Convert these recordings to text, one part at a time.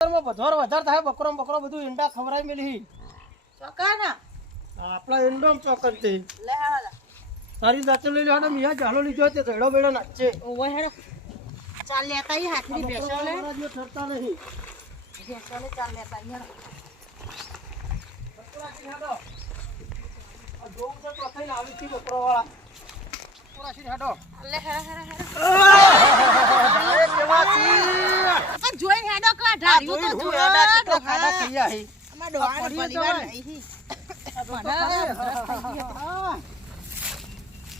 વધારે વધારે થાય બકરો બકરો બધું ઈંડા ખવરાઈ મેલી ચોકા ના આપણા ઈંડો ચોકન તે લે આવા તારી જાતે લઈ લો ને મિયા જાલો લીધો તે ઘડો બેડો નાચે ઓય હેડો ચાલ લેતા ઈ હાથની બેસો લે જો ઠરતા નહીં બેસો લે ચાલ લેતા ઈ હેડો બકરા સિંહાડો આ જોઉં તો થઈને આવી થી બકરો વાળા બકરા સિંહાડો લે હેડો એ કેવાસી આ જોઈ હેડો કા ઢાર્યું તો જો એડા કેટલા ખાડા થઈ ગયા હે અમાર ડોહાનો પરિવાર નહીં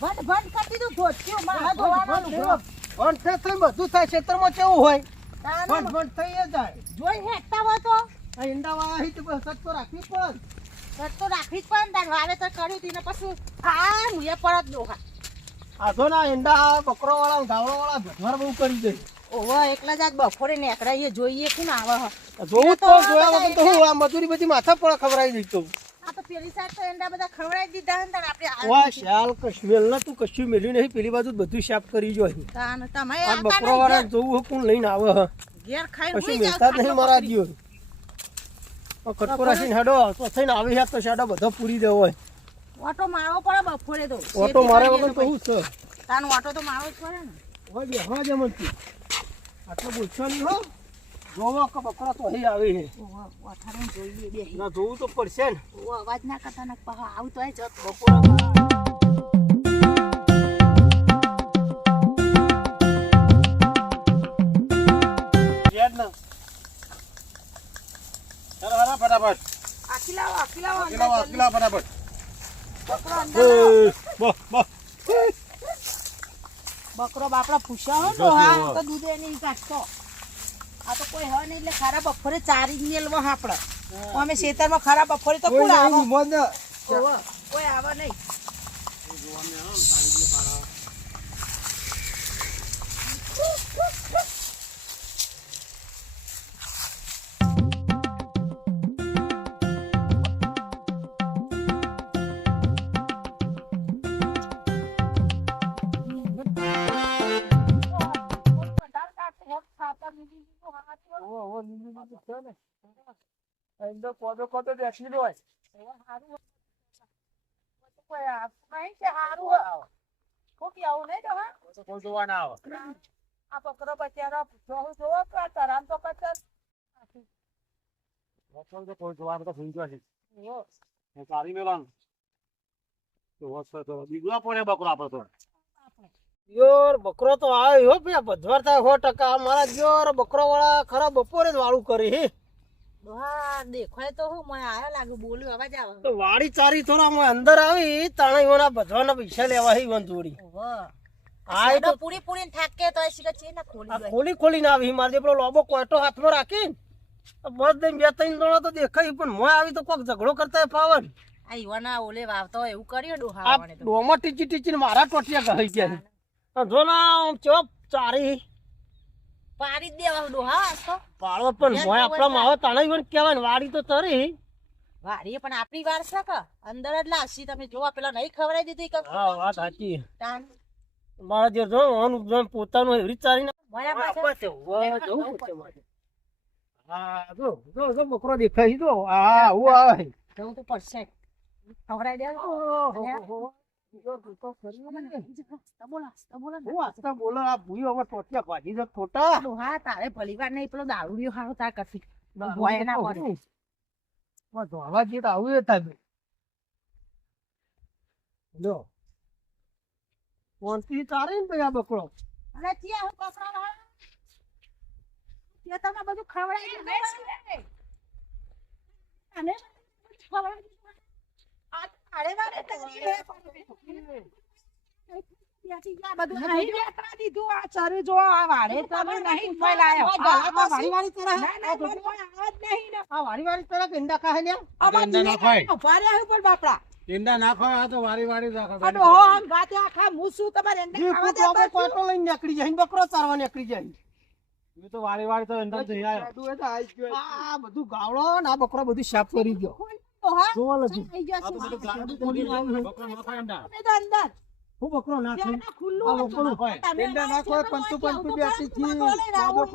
ભટ કરતી તું ધોત્યો માં ધોવાનો પણ તે થઈ બધું થાય ક્ષેત્રમાં કેવું હોય ભટ થઈ જાય જોઈ હેડતા હો તો આ ઈંડા વાળા હી તો સત્તો રાખવી પણ ઘર તો રાખવી જ પડે તાર વાવે તો કર્યું તીને પછી હા મુએ પરત ડોહા આધો ના ઈંડા બકરો વાળા ધાવળો વાળા ભટવાર બહુ કરી દે ઓહો એકલા જ આજ બપોરે નેકરાઈએ જોઈએ કોણ આવે હ જોવું તો જોયા વગર તો હું આ મજૂરી બધી માથા પર ખવરાઈ દીધો આ તો પેલી સાઈડ તો એંડા બધા ખવડાવી દીધા ને તાર આપણે વાહ શાલ કશ્મીર ના તું કશું મેલ્યું નહીં પેલી બાજુ બધું સાફ કરી જો તાન તમે આ બકરો વાળા જોવું કોણ લઈને આવે હ ઘેર ખાઈને કશું હુઈ મેલતા જ નહીં મારા જીવ જીવ ખટકો રાખીને હેડો તો થઈને આવી યાદ તો શાડો બધો પૂરી દેવો હોય ઓટો મારવો પડે બપોરે તો ઓટો મારે વગર તો હું છે તાન ઓટો તો મારવો જ પડે ને હોય હવા જમતી આટલો બોલશો નહીં હો જોવો કે બકરો તો અહીં આવી છે ઓહો ઓઠારે જોઈએ બે ના જોવું તો પડશે ને ઓહો અવાજ ના કરતા ને પહા આવું તો જત બપોર યાદ ના હરા ફટાફટ આખી લાવો ફટાફટ બકરો અંદર બકરો બાપડા પૂછ્યા હો તો હા તો દૂધ એની કાઢતો આ તો કોઈ હ નહીં એટલે ખરા બપોરે ચારી મેલવો આપણે અમે ખેતરમાં ખરા બપોરે તો કોણ આવો ઓહો, કોઈ આવે નહીં કોતો બેસી હોય કોઈ જોવા ના આવે આ બકરો બચારો જોવો તો તરામ તો કચર કોઈ જોવાનું તો ભૂલ જશે સારી મેળવાનું તો બીજું પડે બકરો આપડે તો યોર બકરો તો આવ્યો હો ભઈ બધવાર થાય 100% મારા યોર બકરો વાળા ખરા બપોરે જ વાળું કરી હે હા દેખાય તો હું મને આયા લાગે બોલ્યું અવાજ આવે તો વાડી ચારી થોડા મોય અંદર આવી તાણે ઓના બધવાના પૈસા લેવા હી વન જોડી આ તો પૂરી પૂરી થાકે તો એસી કે ના ખોલી આ ખોલી ખોલીને આવી મારે પેલો લોબો કોટો હાથમાં રાખીને બસ દે બે ત્રણ દોણો તો દેખાય પણ મોય આવી તો કોક ઝઘડો કરતા પાવન આ ઈવાના ઓલે વાવતો એવું કર્યો આ ડોહા વાળે તો ડોમા ટીચી ટીચીને મારા ટોટિયા કહી ગયા જો ના ચોપ ચારી પાડી દેવા ડોહા તો પાળો પણ મોય આપણા માવો તાણે ઈવન કહેવાય ને વાડી તો તરી વાડી પણ આપણી વાર છે કે અંદર જ લાવશી તમે જોવા પેલા નહીં ખવડાવી દીધી કે હા વાત સાચી તાન મારા જે જો ઓનું જો પોતાનું એવી ચારીને મોયા પાસે બસ વાહ જોવું પડશે મારે હા જો બકરો દેખાય છે જો હા હું આવે જવું તો પડશે ખવડાવી દે ઓહો બોલો આ ભૂયો હવે ટોટિયા ભાજી દે ટોટા ડોહા તારે ભલીવાર નહીં પેલો દારૂડિયો હારો તાર કરતી ભોય ના પડે ધોવા જઈએ તો આવું એ થાય લો કોણથી ચારે ને ભાઈ આ બકરો અરે ત્યાં હું કપડા લાવ ત્યાં તમે બધું ખવડાવી દીધું અને ખવડાવી દીધું આ તારે વારે ત્યાંથી ગયા બધું નહીં બેઠા દીધું આ ચરે જો આ વાડે તમે નહીં ફેલાયો આ વાડી વાડી તરહ ના કોઈ આવાજ નહીં ને આ વાડી વાડી તરફ ઈંડા ખાય લ્યા ઈંડા ના ખાય. ભારે આવ્યું પણ બાપડા ઈંડા નાખો આ તો વારી વારી નાખો અડો હો આમ ગાતે આખા મુસુ તમારે એંડા ખાવા દેતા કોટો લઈને નીકળી જાય બકરો ચારવા નીકળી જાય એ તો વારી વારી તો ઈંડા થઈ આવ્યો આ બધું ગાવડો ને આ બકરો બધું સાફ કરી દો તો હા જોવા લગી થઈ જશે આ તો બધું ગાડું ખોલી બકરો ના ખાય ઈંડા અમે તો અંદર હું બકરો નાખું ત્યાંના ખુલ્લું આ હતું. લોકોનું હોય. તમે ઈંડા નાખો, ખેતરમાં પંતુ હોય પંતુ ત્યાં બેઠી ઉભા છી. બોલે ને આવું.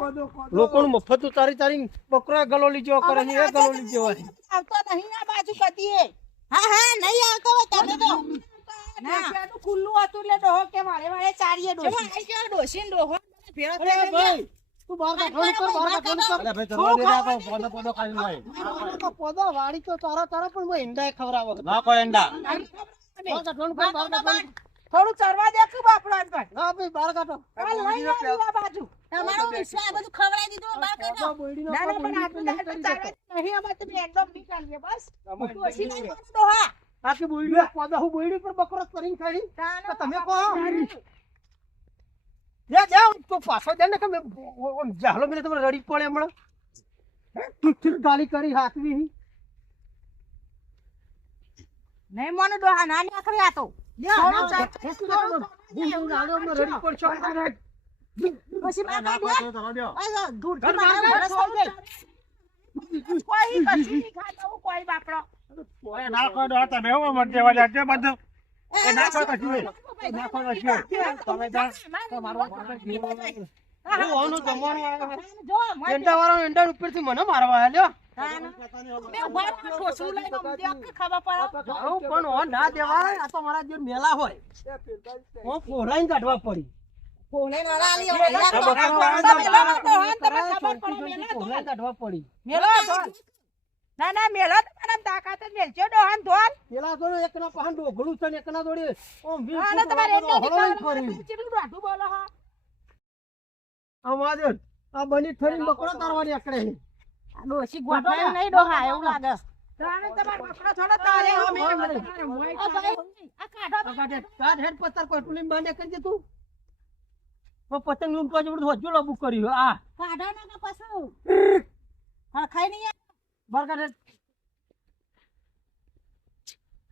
લોકોનું મફત ઉતારી તારી બકરો ગલોલી જેવો કરે છે એ ગલોલી જેવો છે. આવતો નહીં આ બાજુ કદીએ. હા હા નહીં આવતો હોય તમે તો ના ત્યાંનું ખુલ્લું હતું એટલે ડોહો કે મારે મારે ચારીએ ડોહો આઈ ગયો ડોશી ને ડોહો ભેળો અરે ભાઈ તું બહાર કાઢવાનું કર, બહાર કાઢવાનું કર. અરે ભાઈ ચલવા દે ના તો પોદો પોદો ખાઈ હોય આ પોદા વાળી તો તારા પણ મેં ઈંડાએ ખવડાવો. ના કોઈ અંડા બહાર કાઢવાનું કર, બહાર કાઢવાનું. થોડું ચરવા દે તું બાપડો આજ ભાઈ હા ભાઈ બહાર કાઢો. હાલ લઈ આવી આ બાજુ તમારો વિશ્વાસ બધું ખવડાવી દીધું બાર કાઢો. બાબા બોયડીનો ના ના પણ કોઈ આટલું બોયડી ચાલવા નહીં અમારે તમે એકદમ નીકળીએ બસ અમારે ડોશી નહીં બોલો ડોહા આખી બોયડી પોદા હું બોયડી પર બકરો કરીને ખાઈ. તો તમે કહો જા તો પાછો જાય ને કે મેં જાહલો મેં તમને રડી પડે હમણાં તું ગાલી કરી હાથવી. નહીં મને ડોહા ના નીકળી આ તો રડી પડશો. પછી ના બાપા કોઈ તો ચલવા દ્યો. દૂરથી મારા ઘરે છોડ દે. કોઈ કશું નહીં ખાતો હું કોઈ બાપડો અરે ના કોઈ ડોહા તમે એવું મત દેવા જાજે બધું એ ના કોઈ કશું નહીં. ના કોઈ કશું નહીં. તમે જા તમારો હું આનો જમવાનો આવ્યો. જો મને એંડા વાળો એંડા ઉપરથી મને મારવા આવ્યો. બે ઉભા રહો, ઠોસું લઈને આમ દેખ કે ખબર પડે. આવું પણ હો ના દેવાય. આ તો મારા જે મેલા હોય હું ફોલાઈને કાઢવા પડી. કોને ના લાલી મેલા હવે તો બકરા મેલા તો હોય, તમે ખબર પડે, ચોંટી મેલા તો ફોલાઈને કાઢવા પડી. મેલા તો. ના ના મેલા તો મને તાકાત જ મેલજો ડોહાન ધોલ. પેલા જોડે એકના પાસે ડોગળું છે ને એકના જોડે ઓમ વીસ હા, અને ફૂટ તમારે વાળો એટલે હળવાઈ નીકળવાનું, ફરી. તમે ચેટલું રાઠું બોલો હો. આ માજે આ બની ફરીને બકરો તારવાની આકડે છે. આ ડોશી ગોઠવાય નહીં ડોહા એવું લાગે. તારે તમારો બકરો થોડો તારે અમે હા, તમારે હા. મોય આ ભાઈ આ કાઢો તો. કાઢ હેડ પત્તર કોટલીમાં બાંધે કરી દે તું. હવે પતંગ નું પાછું બધું હજુ લાંબુ કર્યું આ કાઢો ના કે પશુ હા ખાઈ નહીં બાર કાઢ હેડ.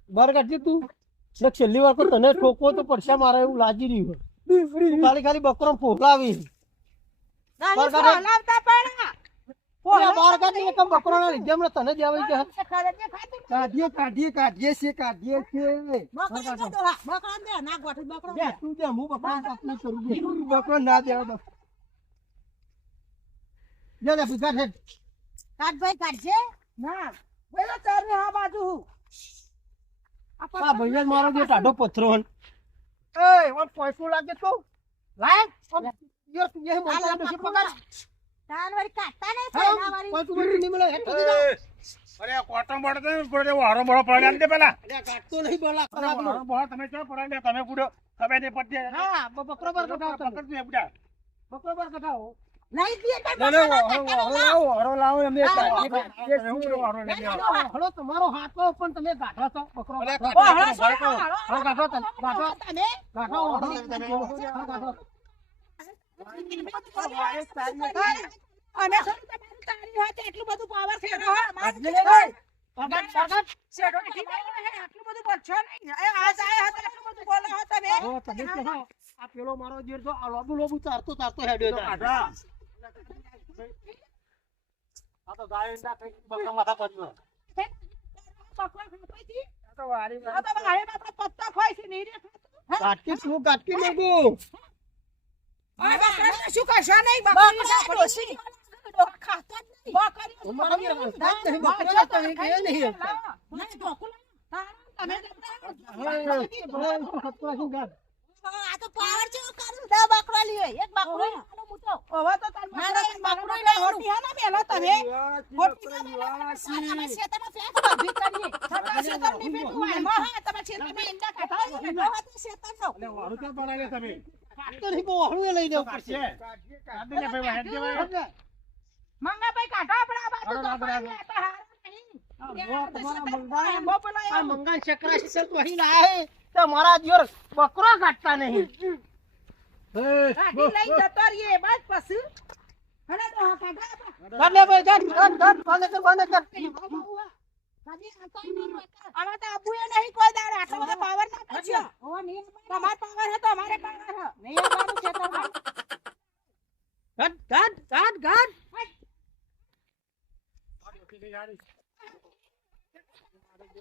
બાર કાઢજે તું ને છેલ્લી વાર તો તને ઠોકો તો પડશે મારે એવું લાગી રહ્યું તું ખાલી બકરો ફોફલાવી ના કાઢો. લાવતા પણ બાર કાઢ એક બકરો ના લીધે હમણાં તને જ આવી ગયા. ખરે જે ખાતું કાઢીએ છે બકરો દે ડોહા બકરો દે ના ગોઠું બકરો દે. તું દે હું બકરો કાપને કરું દે. બકરો ના દેવા દો. લે લે ભીખા હેડ. કાઢ ભાઈ કાઢજે ના પેલો ચાર ને આ બાજુ હું આ ભાઈ મારો જે ટાઢો પથરો હન એ ઓન પૈસો લાગે તો લાય યાર તું એ મોટા ડોસી પકડ તાન વાળી કાઢતા નહીં હા થાય વાળી પૈસો વળી નહીં મળે હેડ તો જા. અરે કોટો મોડે પડે વારો મોડો પડે આમ દે પેલા અરે કાટતો નહીં બોલા અરે વારો મોડો તમે ક્યાં પડે તમે પૂડો તમે ને પડે હા બકરો પર કટાવ તમે. પકડ દે બુડા બકરો પર કટાવો નહીં દે તો ના ના હરો લાવો અમે હા. હળો તમારો હાથો પણ તમે ગાઢો છો બકરો અરે ગાઢો. ઓ હળો છો હળો ગાઢો તમે ગાઢો તમે ગાઢો ગાઢો. અને શું તમારું તારી હાથે એટલું બધું પાવર છે હો આટલે લે ભાઈ. પકડ. શેડો નથી બોલવા હે આટલું બધું બોલશો નહીં એ આજ આયા હતા એટલું બધું બોલો હો તમે ઓ તમે કહો આ પેલો મારો જે તો આ લોબુ તારતો હેડ્યો હતા. આ તો ગાય ના કઈ બકરા માથા પડ્યો પકવા ખાપીથી આ તો વારી આ તો મારે બાપા પત્તા ખોઈ છે નહીં રે કાટકી શું કાટકી લેગુ આ બકરાને શું કરશો નહીં બકરી ના ડોસી ખાતા જ નહીં બકરી અમારી વાત નહીં બકરા તો નહીં કે નહીં ના ઢોકું તમે આ તો પાવર જેવો કરું દા બકરો લ્યો એક બકરો નાનો મોટો હવે તો તાર ના, ના, બકરો ના હોટી હા ના મેલો તમે હોટી ના મેલો તમે શેતાનો ફેંક બધી કરીએ છતાં શેતર ની પેટું વાયમાં હા તમે છેતર માં ઈંડા કાઢા ને ડોહા તો શેતરનો એટલે વારું ક્યાં પડાવે તમે કાટતો નહીં બહુ હળવે લઈ જવું પડશે. કાઢી ને ભાઈ હેડ દેવાય મંગાભાઈ કાઢો આપણા બાજુ હાલો, તો હાલો, પાણી હાલો. આતા હારા નહીં તમારા શેતર મંગાઈ બો પેલા આ મંગાઈ ચક્રા શીતલ તો અહીં લાહે તો મારા જોર બકરો કાટતા નહીં. ગાડી લઈ જતો રહીએ બસ પછી હને તો હા કાઢા કાઢ લે ભાઈ કાઢ બાંધે કર ગાડી આતો નહીં આમાં તો આબુએ નહીં કોઈ દાડે આટલો બધો પાવર ના કરશો ઓ નહીં તમાર પાવર હતો અમારે પાવર હતો નહીં અમારું ખેતર કાઢ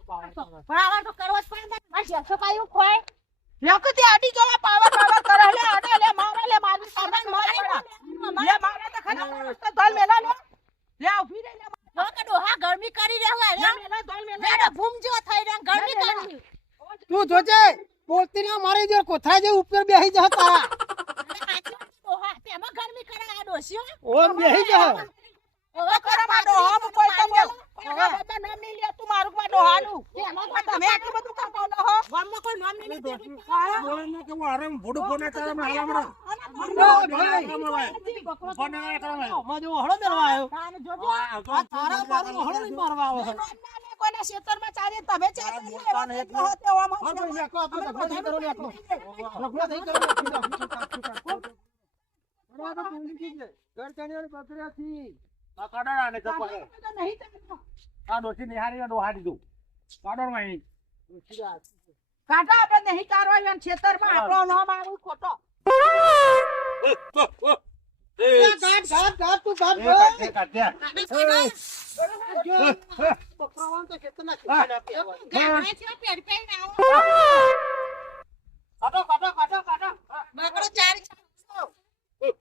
પણ આવા તો કરવો જ પડે ને મારી શેઠો કાયું ખોય લેકતી આડી જોવા પાવર કરે લે આડે લે મારે લે મારું સામાન મારે લે મારે તો ખરા તો દોલ મેલા લે લે ઉભી રહી લે જો કે ડોહા ગરમી કરી રહ્યા રે મેલા દોલ મેલા લેડો ભૂમ જેવો થઈ રહ્યા ગરમી કરી તું જોજે બોલતી ના મારી જો કોથળા જે ઉપર બેહી જા તારા ડોહા તેમાં ગરમી કરે આ ડોસીઓ ઓમ બેહી જા ઓવા કરે માડો હમ કોઈ તો બોલ ઓવા બાબા નામ નહીં લે તું મારું માં ડોહાનું તેમાં તમે આટલું બધું કામ કરો હો ગામમાં કોઈ નામ નહીં બોલે ને કે હું આરામ ભોડું ફોને તારા માં હાલા ફોને ના કરે માજો હળો મેળવા આવ્યો કાન જોજો આ તારા મારું હળો નહીં મારવા આવે છે કોઈના ખેતરમાં ચાલે તમે ચાલે આ કાડા ને ચપકે આ ડોસી નિહારી ડોહા દીધું કાડર માં કાકા આપણે નહીં કારવા ખેતરમાં આપણો નામ આવું ખોટો બકરો ચારી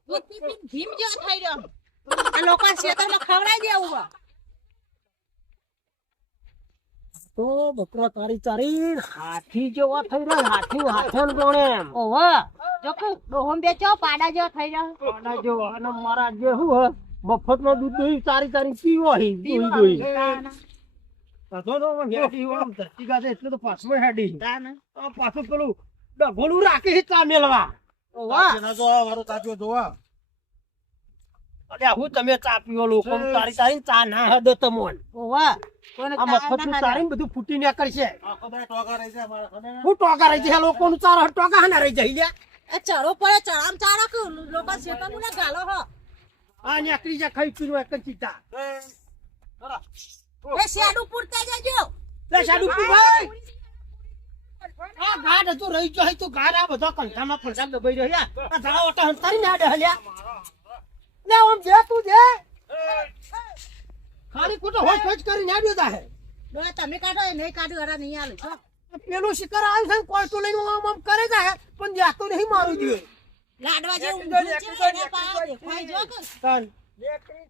દૂધ પી પી ભીમ જેવો થઈ રહ્યો આ લોકો ખેતરમાં ખવડાવી દેવું તો બકરો તારી ચારી હાથી જેવા થઈ રહ્યા હાથી હાથે ગણે એમ ઓહો જો કે ડોહમ બેચો પાડા જેવો થઈ રહ્યો આના જેવા અને મારા જે હું હે મફત નો દૂધ દોઈ ચારી ચારી પીવો હી દોઈ તો હેડી ઓમ ધરતી ગાજે એટલે તો પાછમાં હેડી આ પાછું પેલું ડગોલું રાખી હી ચા મેલવા ના જો મારો તાજો જોવા અલ્યા હું તમે ચા પીવો લોકો તારી તારી ચા ના હદો તમોન ઓવા કોને આ મફત નું ચારી બધું ફૂટી ને કરશે આખો બે ટોકા રહી જાય મારા ખને હું ટોકા રહી જાય લોકો નું ચાર ટોકા ના રહી જાય લ્યા આ ચડો પડે ચડામ ચારા કે લોકો ખેતરમાં ના ગાલો હો આ નેકરી જા ખાઈ પીનો એક જ ચીતા એ શેડું પૂરતા જજો લે સાડુ ભાઈ આ ગાડ તો રહી જાય તો ગાડ આ બધા કંઠામાં ફરસાદ દબાઈ રહ્યા આ ધાડા ઓટા હંતારી ના ડહલ્યા લે ઓમ જે તું જે ખાલી ખોટો હોશ હોશ કરી ના દેતા હે ડોહા તમે કાઢો એ નહીં કાઢો અરા નહીં આલે પેલું શિકાર આવી છે કોઈ તો લઈને આમ આમ કરે જાય પણ જાતો નહીં મારું દીયો લાડવા જે ઊંધું છે એને પાવ દેખાય જો કે તન કોઈ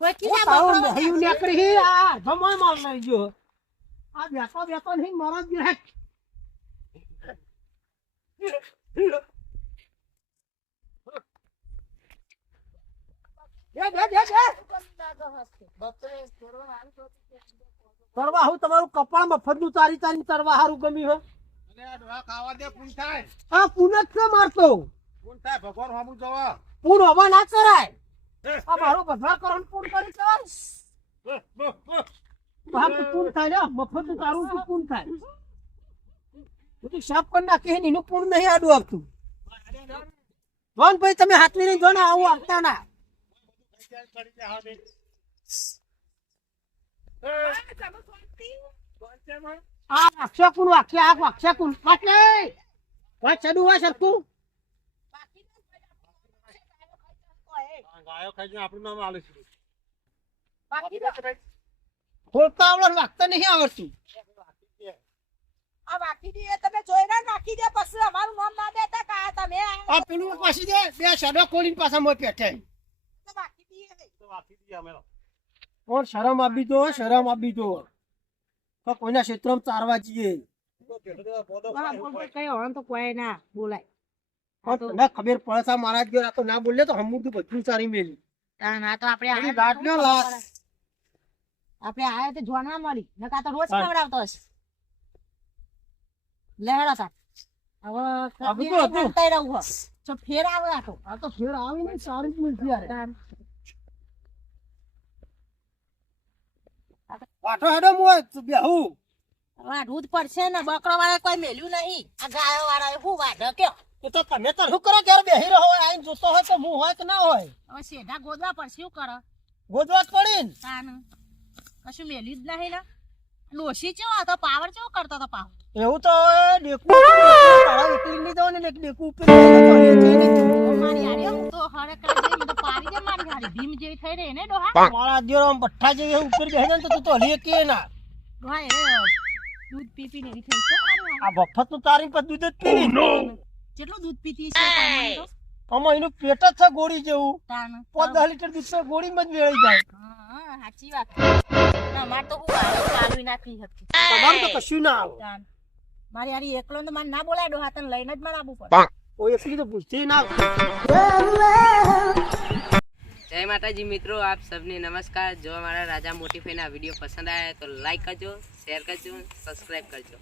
હું કીધા તારું બકરો નહીં નેકરી આ જમાય માર લઈ ગયો આ બેતો નહીં મારા જ રહે તરવા હું તમારું કપાળ મફત નું તારી તારી તરવા હારું ગમ્યું હે અને આ ડોહા ખાવા દે પૂન થાય આ પૂનક છે મારતો પૂન થાય ભગવાન સામુ જોવા પૂન હવા ના કરાય આ મારું ભગવાન કરો પૂન કરી કર પૂન થાય ને મફત નું તારું પૂન થાય બધું સાફ કરી નાખે એનું પૂન નહીં આડું આવતું જોન ભાઈ તમે હાથવી નહીં જો ને આવું આવતા ના આ વાક્ષા કુણ વાક્ષા આ વાક્ષા કુણ વાક્ષે વાત ચડું હોય સરખું ગાયો ખાઈને આપણું નામ આલે છે ખોલતા આવડે વાગતા નહીં આવડતું આ બાકી દે તમે જોઈને નાખી દે પછી અમારું નામ ના દેતા કા તમે આ પેલું પાછી દે બે સડો ખોલીને પાછા મોય પેઠે તો બાકી દે તો વાકી દી અમે કોણ શરમ આપી દો શરમ આપી દો તો કોઈના ક્ષેત્રમાં ચારવા જઈએ કઈ હોય તો કોઈ ના બોલાય પણ તને ખબર પડે છે મારા જ ઘેર આ તો ના બોલે તો હમું તો બધું સારી મેલી ના તો આપણે એની લાટ લ્યો લાટ. આપણે આયા તો જોવા મળી નકા તો રોજ ખવડાવતો હશે લેહડા તા હવે આપી તો હતું. કરતા રહું હો તો ફેર આવે આ તો આ તો ફેર આવીને સારી જ મળતી યાર વાટો હેડો મોય તું બેહું વાઢવું જ પડશે ને બકરો વાળા કોઈ મેલ્યું નહીં આ ગાયો વાળા શું વાઢ કયો એ તો તમે તાર શું કરો ક્યારે બેહી રહ્યો હોય આઈને જોતો હોય તો હું હોય કે ના હોય હવે શેઢા ગોદવા પડશે શું કરો ગોદવા જ પડી ને તાન કશું મેલ્યું જ નહીં ને ડોશી ચેવો હતો પાવર ચેવો કરતો હતો પાવ એવું તો ડેકુ તારા ઉકલી લીધો ને એક ડેકુ ઉપર મારી હારી હું તો હરે કરે જઈ મને તો પાવી દે મારી હારી ભીમ જેવી થઈ રહી ને ડોહા મારા દિયોર આમ બઠ્ઠા જેવી ઉપર બેહી જાય ને તો તું તો હલી કે ના ડોહા એ દૂધ પી પીને એવી થઈ છે મારું આ મફત નું તારી પર દૂધ જ પીવી કેટલું દૂધ પીતી છે તમને તો આમાં એનું પેટ જ છે ગોળી જેવું તાન 5-10 લીટર દૂધ તો ગોળીમાં જ વેળી જાય હા સાચી વાત ના માર તો હું ચાલુ ના પી શકતી તમારું તો કશું ના આવે તાન મારી હારી એકલો તો મને ના બોલાય ડોહા તને લઈને જ મને આવવું પડે કોઈ એકલી તો પૂછતી ના जय माता जी मित्रों, आप सबने नमस्कार। जो हमारा राजा मोटी फैन विडियो पसंद आया है तो लाइक करजो, शेयर करजो, सब्सक्राइब करजो।